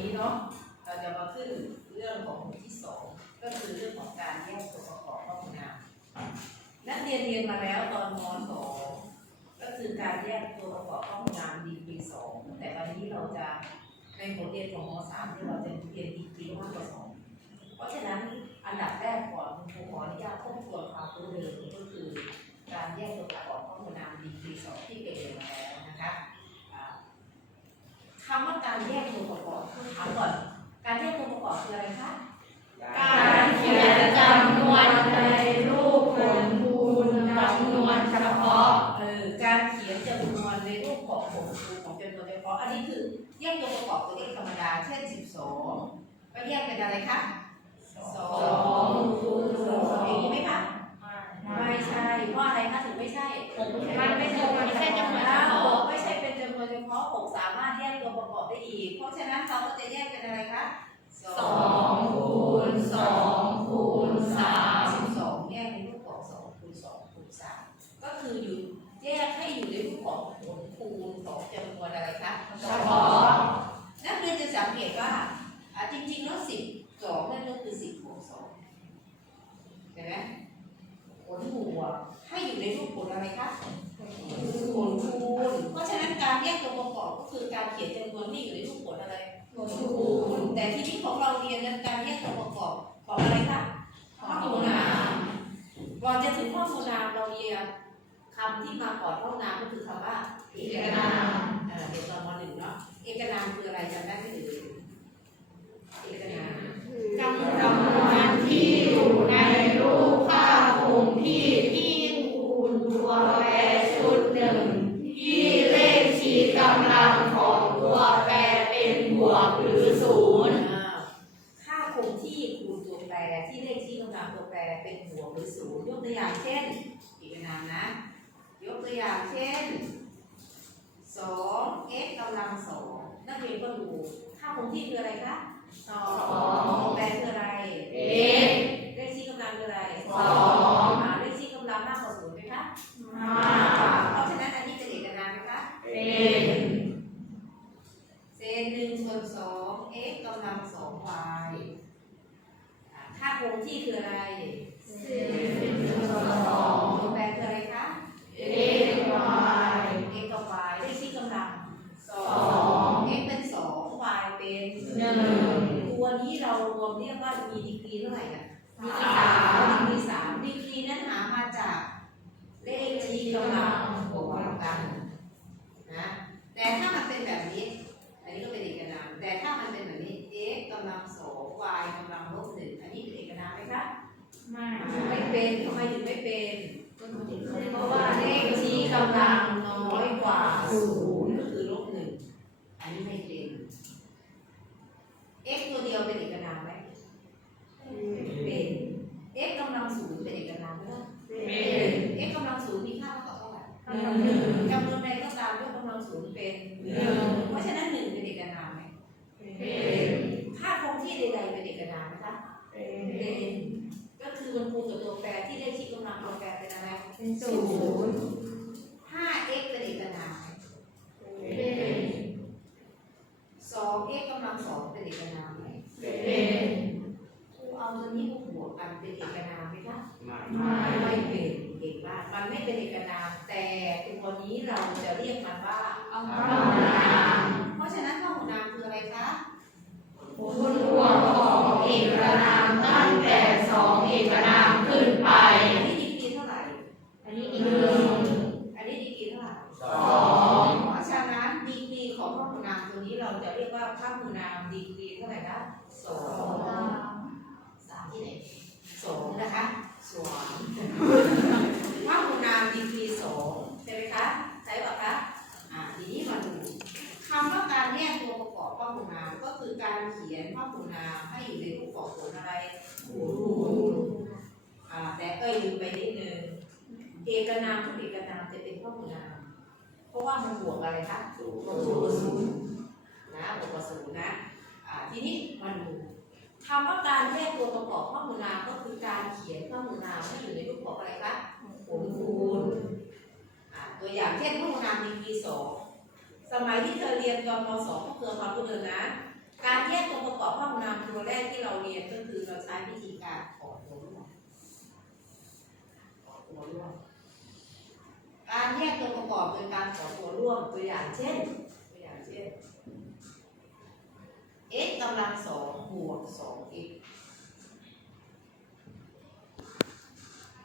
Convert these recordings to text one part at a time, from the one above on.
นี้เนาะเราจะมาขึ้นเรื่องของหมวดที่สองก็คือเรื่องของการแยกตัวประกอบข้อมูลนามนักเรียนเรียนมาแล้วตอนมสองก็คือการแยกตัวประกอบข้อมูลนามดีกรีสองแต่วันนี้เราจะในบทเรียนของมสามที่เราจะเรียนดีกรีมากกว่าสองเพราะฉะนั้นอันดับแรกก่อนคุณครูขออนุญาตทบทวนความรู้เดิมก็คือ การแยกตัวประกอบข้อมูลนามดีกรีสองที่เรียนมาแล้วนะคะคำว่าการแยก อบตัวเลขธรรมดา เช่น 12 ก็แยกเป็นอะไรคะสองคูณสองอย่างนี้ไหมคะ ไม่ใช่ เพราะอะไรคะถึงไม่ใช่มันไม่ใช่มันไม่ใช่จำนวนเฉอ้าวพาะไม่ใช่เป็นจำนวนเฉพาะหกสามารถแยกตัวประกอบได้อีก เพราะฉะนั้นเราก็จะแยกเป็นอะไรคะสองคูณสองคูณสามสิบสองแยกในรูปของสองคูณสองคูณสามก็คืออยู่แยกให้อยู่ในรูปของผลคูณของจำนวนอะไรคะเฉพาะนัก เรียนจะสังเกตว่าจริงๆแล้วสิบสองนั่นก็คือสิบบวกสองเห็นไหมผลบวกให้อยู่ในรูปผลอะไรคะผลคูณเพราะฉะนั้นการแยกตัวประกอบก็คือการเขียนจำนวนที่อยู่ในรูปผลอะไรผลคูณแต่ที่นี้ของเราเรียนนั้นการแยกตัวประกอบของอะไรคะข้อมูลนามก่อนจะถึงข้อมูลนามเราเรียนคำที่มาก่อนข้อมูลนามก็คือคำว่าเอกนามเออเด็กตอนมหนึ่งเนาะ เอกนามคืออะไรจำได้ไหมเอ่ยเอกนามจำนว เรารวมเรียกว่ามีดีกรีเท่าไหร่นะสามดีกรีสามดีกรีนั้นหามาจากเลขที่กำลังบวกกันนะแต่ถ้ามันเป็นแบบนี้ อันนี้ก็เป็นเอกนามแต่ถ้ามันเป็นแบบนี้ x กำลังสอง y กำลังลบหนึ่งอันนี้เป็นเอกนามไหมคะไม่ไม่เป็นทำไมถึงไม่เป็นเพราะว่าเลขที่กำลังน้อยกว่าศูนย์ก็คือลบหนึ่งอันนี้ไม่เป็น x ตัวเดียวเป็นเอกนามไหมเป็น x กำลังศูนย์เป็นเอกนามไหม เป็น x กำลังศูนย์มีค่าเท่ากับเท่าไหร่ หนึ่ง จำนวนใดก็ตามยกกำลังศูนย์เป็น หนึ่ง เพราะฉะนั้นหนึ่งเป็นเอกนามไหม เป็นค่าคงที่ใดๆเป็นเอกนามไหมคะเป็นเป็นก็คือมันคูณกับตัวแปรที่ได้ที่กำลังตัวแปรเป็นอะไรเป็นศูนย์ 5x เป็นเอกนามไหมเป็น 2x กำลังสองเป็นเอกนามไหมเป็นครูเอาตัวนี้มาบวกกันเป็นเอกนามไหมคะไม่ไม่เป็นเอกมากมันไม่เป็นเอกนามแต่ตัวนี้เราจะเรียกมันว่าเข้าหน้าเพราะฉะนั้นข้อมูลนามคืออะไรคะ คุณรวมของเอกนามตั้งแต่สองเอกนามขึ้นไป อันนี้ดีกรีเท่าไหร่ อันนี้หนึ่งอันนี้ดีกรีเท่าไหร่สองเพราะฉะนั้นดีกรีของข้อมูลนามตัวนี้เราจะเรียกว่าข้อมูลนามดีกรีเท่าไหร่นะสอง สามที่ไหนสองนะคะสองว่าคุณนามดีกรีสองใช่ไหมคะ ใช่ป่ะคะ อ่า ทีนี้มาดูคำว่าการแยกตัวประกอบข้อมูลนามก็คือการเขียนข้อมูลนามให้อยู่ในรูปของผลอะไรคูณอ่า แต่เอ้ยลืมไปนิดนึง เอกนามทุกเอกนามจะเป็นข้อมูลนาม เพราะว่ามันบวกอะไรคะบวกศูนย์นะบวกกับศูนย์นะอ่าทีนี้มาดูคำว่าการแยกตัวประกอบข้อมูลนามก็คือการเขียนข้อมูลนามให้อยู่ในรูปของอะไรคะผลคูณอ่าตัวอย่างเช่นข้อมูลนามดีกรีสองสมัยที่เธอเรียนตอนมสองก็คือความรู้เดิมนะ การแยกตัวประกอบพหุนามตัวแรกที่เราเรียนก็คือเราใช้วิธีการถอดตัวร่วมถอดตัวร่วม การแยกตัวประกอบโดยการถอดตัวร่วมตัวอย่างเช่น ตัวอย่างเช่น x กำลังสองบวกสอง x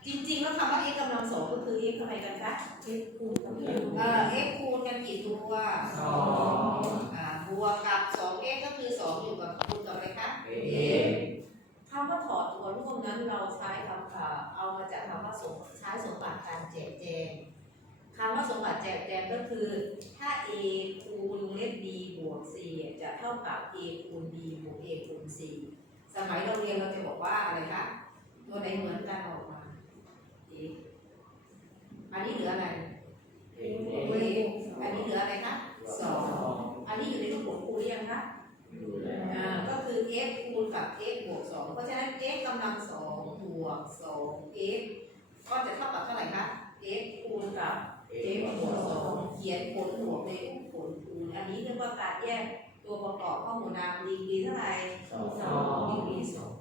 จริงๆแล้วคำว่า x กำลังสองก็คือ x เท่าไหร่กันคะ x คูณกับเอ่อ x คูณกันกี่ตัวสองอ่าบวกกับ 2x ก็คือ2อยู่กับคูณกับอะไรคะเอคำว่าถอดตัวร่วมนั้นเราใช้คำอ่าเอามาจากคำว่าสมใช้สมบัติการแจกแจง คำว่าสมบัติแจกแจงก็คือ ถ้า a คูณเลข b บวก c จะเท่ากับ a คูณ b บวก a คูณ c สมัยเราเรียนเราจะบอกว่าอะไรคะตัวไหนเหมือนกันออกมา a อันนี้เหลืออะไรเอตัว a อันนี้เหลืออะไรคะสองอันนี้อยู่ในรูปของครูหรือยังคะดูแลอ่าก็คือ x คูณกับ x บวกสองเพราะฉะนั้น x กำลังสองบวกสอง x ก็จะเท่ากับเท่าไหร่คะ x คูณกับ เอ x บวกสองเขียนผลบวกในผลคูณอันนี้เรียกว่าการแยกตัวประกอบข้อมูลนามดีกรีเท่าไหร่สองสองดีกรีสอง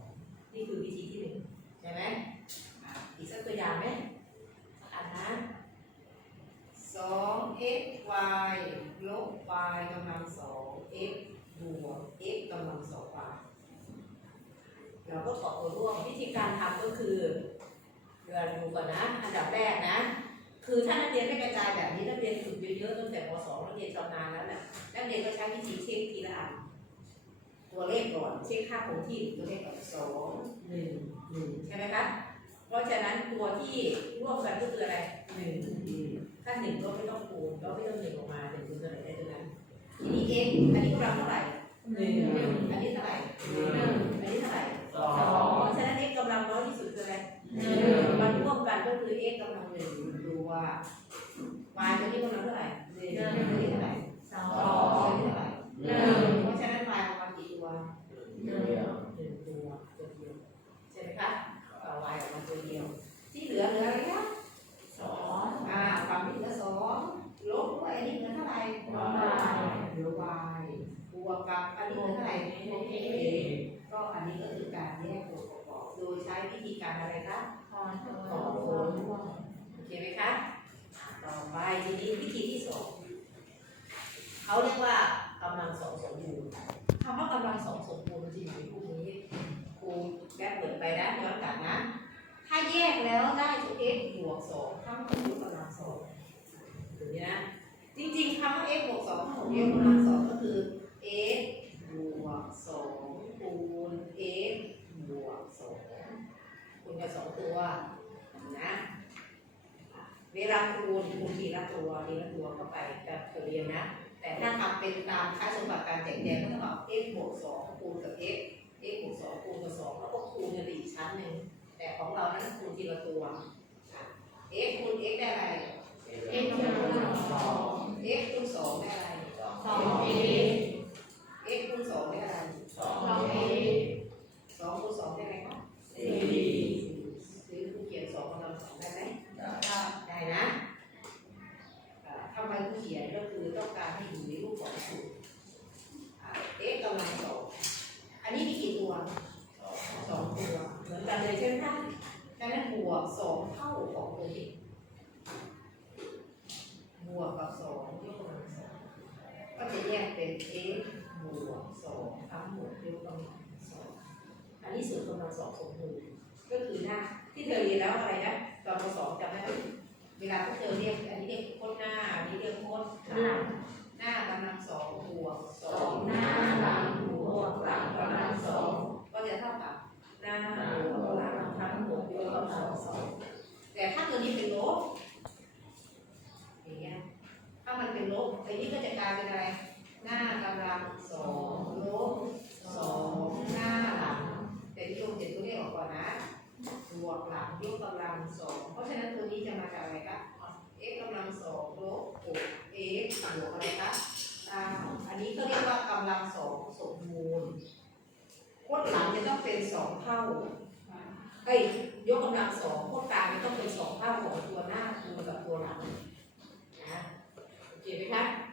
นี่คือวิธีที่หนึ่งใช่ไหมอะอีกสักตัวอย่างไหมสักอันนะสอง x y ลบ y กำลังสอง x บวก x กำลังสอง y เราก็ถอดตัวร่วมวิธีการทำก็คือเดี๋ยวเราดูก่อนนะ อันดับแรกนะ คือถ้านักเรียนไม่กระจายแบบนี้นักเรียนฝึกเยอะๆตั้งแต่ป .2 นักเรียนชำนาญแล้วน่ะนักเรียนก็ใช้วิธีเช็คทีละอันตัวเลขก่อนเช็คค่าคงที่ตัวเลขก่อนสองหนึ่งหนึ่งใช่ไหมคะเพราะฉะนั้นตัวที่ร่วมกันก็คืออะไรหนึ่งถ้าหนึ่งก็ไม่ต้องคูณก็ไม่ต้องหนึ่งออกมาหนึ่งคูณเท่าไหร่ได้ตัวนั้นทีนี้ x อันนี้กำลังเท่าไหร่หนึ่งอันนี้เท่าไหร่หนึ่งอันนี้เท่าไหร่สองเพราะฉะนั้น x กกำลังน้อยที่สุดคืออะไร มันร่วมกันก็คือ x กกำลังหนึ่งตัว y ตัวนี้กำลังเท่าไหร่หนึ่งตัวนี้เท่าไหร่สองตัวนี้เท่าไหร่หนึ่งเพราะฉะนั้น y ประมาณกี่ตัวหนึ่งตัวตัวเดียวใช่ไหมคะเอา y ออกมาตัวเดียว ที่เหลือเหลืออะไรคะสองอ่าฝั่งนี้เหลือสองลบด้วยอันนี้เหลือเท่าไหร่วายเหลือ y บวกกับอันนี้เหลือเท่าไหร่บวก a ก็อันนี้ก็คือการแยกตัว ดยใช้วิธีการอะไรคะถอนตัวต่อร่ตัววมร่วมโอเคไหมคะต่อไปทีนี้วิธีที่สองเขาเรียกว่ากำลังสองสมบูรณ์คำว่ากำลังสองสมบูรณ์จริงในพวกนี้ครูแก้เปิดไปนะย้อนกลับนะ ถ้าแยกแล้วได้ตัว x บวกสองเท่ากับยกกำลังสองอย่างนี้นะจริงๆคำว่า x บวกสองเท่ากับยกกำลังสองก็คือ x บวกสองคูณ x บวกสองคูณกับสอง ตัวนะเวลาคูณคูณทีละตัวทีละตัวเข้าไปแบบตัวเรียนนะ แต่ถ้าทำเป็นตามค่าสมบัติการแจกแจงก็เท่ากับ x บวกสองคูณกับ x x บวกสองคูณกับสองแล้วก็คูณกันไปอีกชั้นหนึ่งแต่ของเรานั้นคูณทีละตัวอะ x คูณ x ได้อะไรเอ็กซ์กำลังสอง x คูณสองได้อะไรสองเอ x คูณสองได้อะไรสองสองเอสองคูณสองได้อะไรคะสี่ หรือครูเขียนสองกำลังสองได้ไหม ได้ ได้นะอ่าทำไมผู้เขียนก็คือต้องการให้อยู่ในรูปของสูตรอ่า x กำลังสองอันนี้มีกี่ตัว สอง สองตัว เหมือนกันเลยใช่ไหมคะดังนั้นบวกสองเท่าของตัวนี้บวกกับสองยกกำลังสองก็จะแยกเป็น x บวกสองทั้งหมดยกกำลังสองอันนี้สูตรกำลังสองสมบูรณ์ก็คือหน้าที่เธอเรียนแล้วอะไรนะตอนปสองจำได้ไหมเวลาที่เธอเรียกอันนี้เรียกโคตรหน้าอันนี้เรียกโคตรหลังหน้ากำลังสองบวกสอง หน้าหลังบวกหลังกำลังสอง ก็จะเท่ากับหน้าบวกหลังทั้งหมดยกกำลังสองแต่ถ้าตัวนี้เป็นลบอย่างเงี้ยถ้ามันเป็นลบไอ้นี่ก็จะกลาย เป็นอะไร หน้ากำลังสองลบสองหน้าหลังแต่ที่ลงเจ็ดตัวเลขออกก่อนนะบวกหลังยกกำลังสองเพราะฉะนั้นตัวนี้จะมาจากอะไรคะ x กำลังสองลบหก x บวกอะไรคะอันนี้ก็เรียกว่ากำลังสองสมบูรณ์โคตรหลังจะต้องเป็นสองเท่าเอ้ยยกกำลังสองโคตรกลางจะต้องเป็นสองเท่าของตัวหน้าคูณกับตัวหลังนะโอเคไหมคะ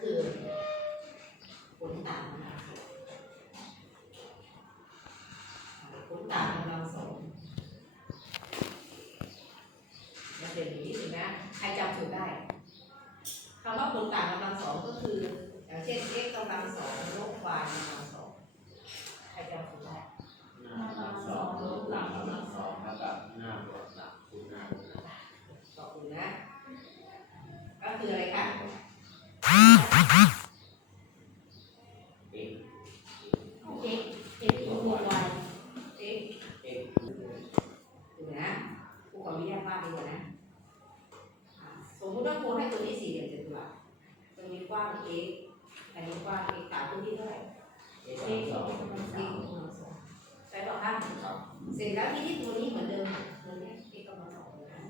อ่าทีนี้อีกตัวหนึงก็คือ ผลต่างกำลังสองผลต่างกำลังสองมันเป็นอย่างนี้ถูกไหมใครจำถูกได้คำว่าผลต่างกำลังสองก็คือ อย่างเช่น x กำลังสองลบ y กำลังสองใครจำถูกได้ หน้ากำลังสองลบหลังกำลังสองเท่ากับหน้าบวกหลังคูณหน้าบวกหลัง ขอบคุณนะ ก็คืออะไรคะ เอ็ก เอ็กเอ็กบวกวาย x เอ็ก ดูนะครูขออนุญาตวา ดดีกว่านะอ่าสมมติว่าครูให้ตัวนี้สี่เหลี่ยมจัตุรัสตรงนี้กว้าง x อันนี้กว้าง x ต่างพื้นที่เท่าไหร่เอ็กกำลังสอง x กำลังสองใช่ป่ะคะเสร็จแล้วที่ที่ตัวนี้เหมือนเดิมตัวนี้ x กำลังสองเลยนะ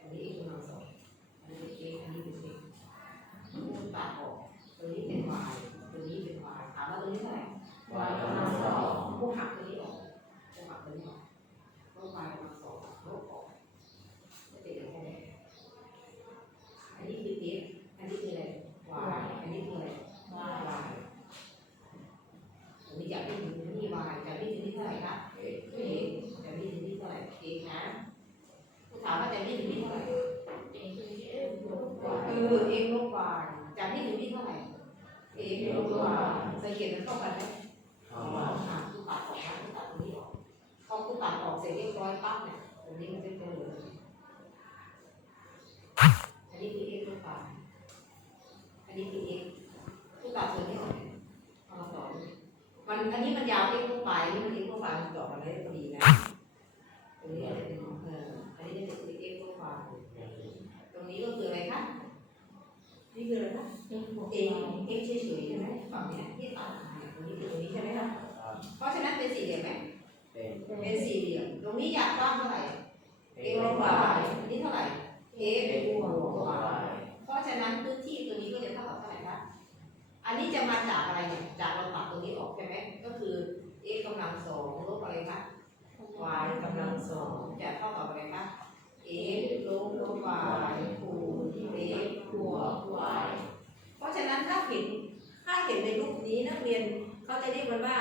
อันนี้ x กำลังสองอันนี้เป็น x อันนี้เป็น x คูณตัดออกตัวนี้เป็น y ตัวนี้เป็น y ถามว่าตัวนี้เท่าไหร่วายกำลังสองพวกหักตัวนี้ออกพวกหักตัวนี้ออกพวก y กำลังสองลบออกก็จะเหลือแค่นี้อันนี้คือ x อันนี้คืออะไร y อันนี้คืออะไร y อันนี้จากที่ถึงที่ y จากที่ถึงที่เท่าไหร่คะ เอ็ก เอ๊ะจากที่ถึงที่เท่าไหร่ x นะถามว่าจากที่ถึงที่เท่าไหร่ เอ็กเอ็กบวกวาย เออ x ลบ y จากที่ถึงที่เท่าไหร่ x ลบ y สังเกตมันเข้ากันไหม อยากกว้างเท่าไหร่เอ็ x กลลบบ y วายอันนี้เท่าไหร่ x เอ็กบบววกก y วายเพราะฉะนั้นพื้นที่ตัวนี้ก็จะเท่ากับเท่าไหร่ครับอันนี้จะมาจากอะไรเนี่ยจากเราตัดตรงนี้ออกใช่ไหมก็คือ x กำลังสองลบอะไรครับ y กำลังสองจะเท่ากับอะไรครับ x ลบลบ y คูณ x บวก y เพราะฉะนั้นถ้าเห็นถ้าเห็นในรูปนี้นักเรียนเขาจะเรียกมันว่า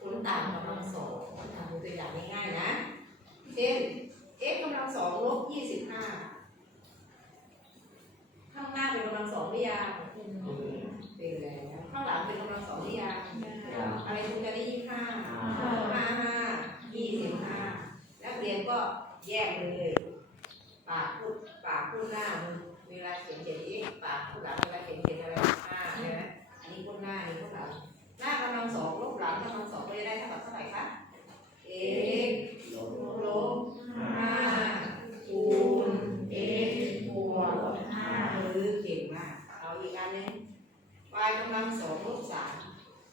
ผลต่างกำลังสองทำตัวอย่างง่ายๆนะ เช่น x กำลังสองลบยี่สิบห้าข้างหน้าเป็นกำลังสองหรือยังเป็นแล้วข้างหลังเป็นกำลังสองหรือยังอะไรคุณจะได้ยี่สิบห้าห้าห้ายี่สิบห้านักเรียนก็แยกเลยปากพูดปากพูดหน้ามึงเวลาเขียนเขียน x ปากพูดหลังเวลาเขียนเขียนอะไรห้าใช่ไหมอันนี้พูดหน้าอันนี้พูดหลังหน้ากำลังสองลบหลังกำลังสองก็จะได้เท่ากับเท่าไหร่คะ x ลบ ลบห้าคูณ x บวกห้าหรือเก่งมาก เอาอีกอันหนึง y กำลังสองลบสาม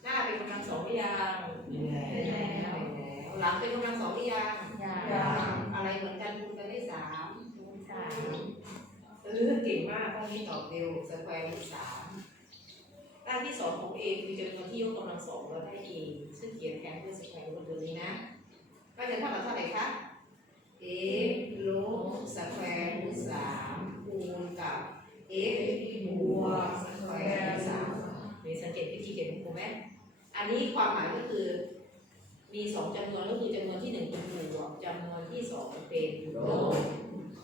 หน้าเป็นกำลังสอง หรือยังเป็นแล้วหลังเป็นกำลังสองหรือยังยายังอะไรเหมือนกันคูณกันได้สามสามเออเก่งมากข้อนี้ตอบเร็วสแควร์รูทสามด้านที่สองของ a คือจำนวนที่ยกกำลังสองแล้วได้ a ซึ่งเขียนแทนด้วยสแควร์รูทตัวนี้นะก็จะเท่ากับเท่าไหร่คะ x ลบสแควร์รูทสามคูณกับ x บวก อันนี้ความหมายก็คือ มีสองจำนวนก็คือจำนวนที่หนึ่งเป็นบวกจำนวนที่สองเป็นลบ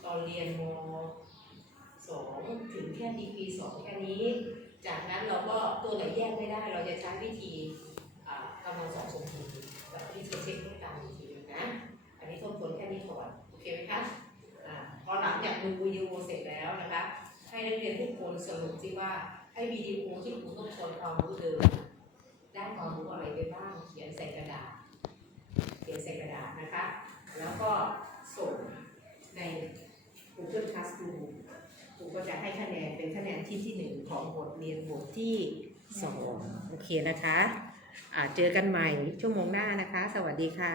ตอนเรียนมสองถึงแค่ดีกีสองแค่นี้ จากนั้นเราก็ตัวไหนแยกไม่ได้ เราจะใช้วิธีกำลังสองสมดุลแบบที่เช็คเช็คให้ตามอีกทีนะ อันนี้ทบทวนแค่นี้ก่อนโอเคไหมคะพอหลังจากดูวิดีโอเสร็จแล้วนะคะ ให้นักเรียนทุกคนสรุปสิว่าไอ้วิดีโอที่ครูทบทวนความรู้เดิม ได้ความรู้อะไรไปบ้าง เขียนใส่กระดาษ เขียนใส่กระดาษนะคะ แล้วก็ส่งใน Google Classroom ครูก็จะให้คะแนนเป็นคะแนนที่ที่หนึ่งของบทเรียนบทที่สองโอเคนะคะเจอกันใหม่ชั่วโมงหน้านะคะ สวัสดีค่ะ